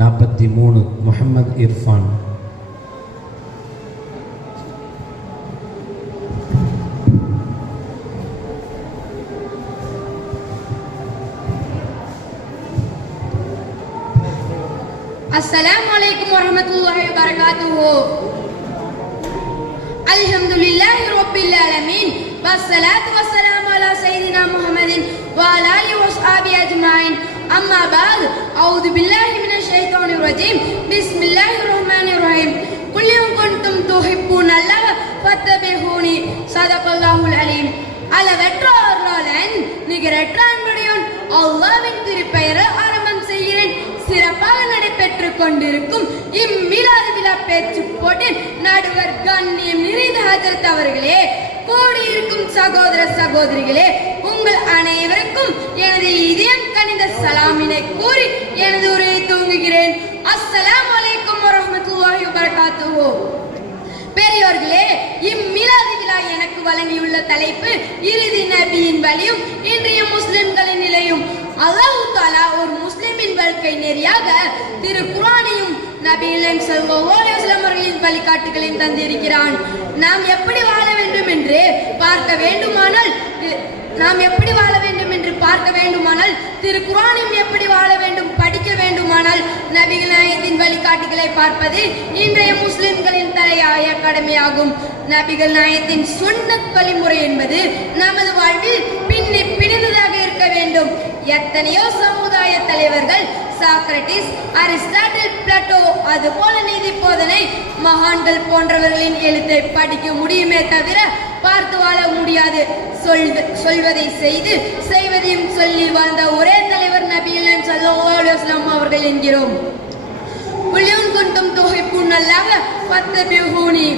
നാൽപ്പത്തി മൂന്ന് മുഹമ്മദ് ഇർഫാൻ. السلام عليكم ورحمة الله وبركاته الحمد لله رب العالمين والصلاة والسلام على سيدنا محمد وعلى آله وصحبه أجمعين أما بعد أعوذ بالله من الشيطان الرجيم بسم الله الرحمن الرحيم قل إن كنتم تحبون الله فاتبعوني صدق الله العليم அளவற்ற அருளாளன் நிகரற்ற அன்புடையோன் அல்லாவின் திருப்பெயரை ஆரம்பம் செய்கிறேன் சிறப்பாக நடைபெற்றுக் கொண்டிருக்கும் இம்மிலாது விழா பேச்சு போட்டில் நடுவர் கண்ணியம் நிறைந்த ஹஜரத் அவர்களே கூடியிருக்கும் சகோதர சகோதரிகளே உங்கள் அனைவருக்கும் எனது இதயம் கனிந்த சலாமினை கூறி எனது உரையை தூங்குகிறேன் அஸ்ஸலாம் அலைக்கும் வரமத்துல்லாஹி வபரகாத்துஹு. பெரியோர்களே இம்மிலாது விழா எனக்கு வழங்கியுள்ள தலைப்பு இறுதி நபியின் வழியும் இன்றைய முஸ்லிம்களின் நிலையும். அல்லாஹ் தாலா ஒரு முஸ்லிமின் வாழ்க்கை நெறியாக திரு குரானையும் நபியிலம் செல்வோ அவர்களின் வழிகாட்டுகளையும் தந்திருக்கிறான். நாம் எப்படி பார்க்க வேண்டுமானால் நாம் எப்படி வாழ வேண்டும் என்று பார்க்க வேண்டுமானால் திரு குரானையும் எப்படி வாழ வேண்டும் படிக்க வேண்டுமானால் நபிகள் வழிகாட்டுகளை பார்ப்பது இன்றைய முஸ்லிம்களின் தலையாய கடமையாகும். நபிகள் நாயத்தின் சுன்னத் வழிமுறை என்பது நமது வாழ்வில் பின்னி பிடிந்ததாக இருக்க வேண்டும். எத்தனையோ சமுதாய தலைவர்கள் சாக்ரட்டிஸ் அரிஸ்டாட்டில் பிளட்டோ அது போல நீதி போதனை மகான்கள் போன்றவர்களின் எழுத்தை படிக்க முடியுமே தவிர பார்த்து வாழ முடியாது. சொல்வதை செய்து செய்வதையும் சொல்லி வாழ்ந்த ஒரே தலைவர் நபியில் சல்லாஸ்லாம் அவர்கள் என்கிறோம். புள்ளியும் குண்டும் தொகைப்பூன் அல்லாக பத்து பியூனி